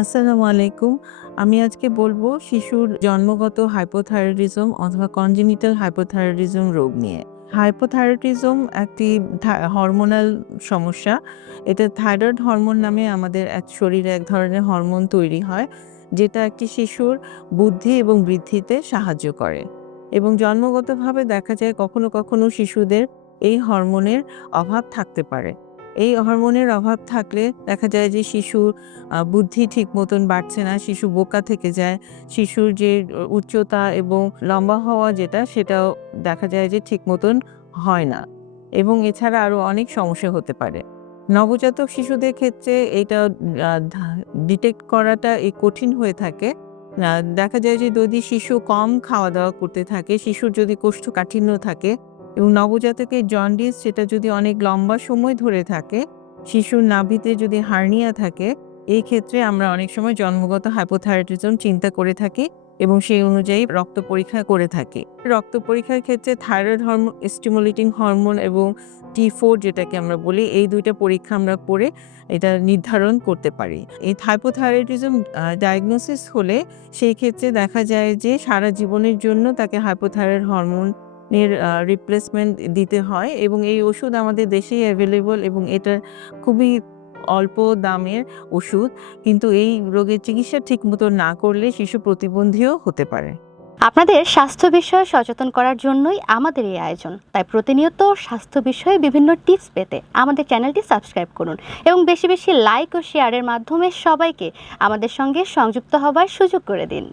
আসসালামু আলাইকুম। আমি আজকে বলব শিশুর জন্মগত হাইপোথাইরয়েডিজম অথবা কনজেনিটাল হাইপোথাইরয়েডিজম রোগ নিয়ে। হাইপোথাইরয়েডিজম একটি হরমোনাল সমস্যা। এটা থাইরয়েড হরমোন নামে আমাদের শরীরে এক ধরনের হরমোন তৈরি হয়, যেটা একটি শিশুর বুদ্ধি এবং বৃদ্ধিতে সাহায্য করে। এবং জন্মগতভাবে দেখা যায় কখনো, কখনো শিশুদের এই হরমোনের অভাব থাকতে পারে। এই হরমোনের অভাব থাকলে দেখা যায় যে শিশুর বুদ্ধি ঠিক মতন বাড়ছে না, শিশু বোকা থেকে যায়। শিশুর যে উচ্চতা এবং লম্বা হওয়া সেটাও দেখা যায় যে ঠিক মতন হয় না। এবং এছাড়া আরো অনেক সমস্যা হতে পারে। নবজাতক শিশুদের ক্ষেত্রে এইটা আ ধা ডিটেক্ট করাটা কঠিন হয়ে থাকে। দেখা যায় যে যদি শিশু কম খাওয়া-দাওয়া করতে থাকে, শিশুর যদি কোষ্ঠকাঠিন্য থাকে এবং নবজাতকের জন্ডিস সেটা যদি অনেক লম্বা সময় ধরে থাকে, শিশুর নাভিতে যদি হার্নিয়া থাকে, এই ক্ষেত্রে আমরা অনেক সময় জন্মগত হাইপোথাইরয়েডিজম চিন্তা করে থাকি এবং সেই অনুযায়ী রক্ত পরীক্ষা করে থাকি। রক্ত পরীক্ষার ক্ষেত্রে থাইরয়েড হরমোন, স্টিমুলেটিং হরমোন এবং T4 যেটাকে আমরা বলি, এই ২ টা পরীক্ষা আমরা করে এটা নির্ধারণ করতে পারি। এই হাইপোথাইরয়েডিজম ডায়াগনোসিস হলে সেই ক্ষেত্রে দেখা যায় যে সারা জীবনের জন্য তাকে হাইপোথাইরয়েড হরমোনের রিপ্লেসমেন্ট দিতে হয় এবং এই ওষুধ আমাদের দেশেই অ্যাভেলেবল এবং এটা খুবই অল্প দামের ওষুধ। কিন্তু এই রোগের চিকিৎসা ঠিকমতো না করলে শিশু প্রতিবন্ধীও হতে পারে। আপনাদের স্বাস্থ্য বিষয়ে সচেতন করার জন্যই আমাদের এই আয়োজন। তাই প্রতিনিয়ত স্বাস্থ্য বিষয়ে বিভিন্ন টিপস পেতে আমাদের চ্যানেলটি সাবস্ক্রাইব করুন এবং বেশি বেশি লাইক ও শেয়ারের মাধ্যমে সবাইকে আমাদের সঙ্গে সংযুক্ত হবার সুযোগ করে দিন।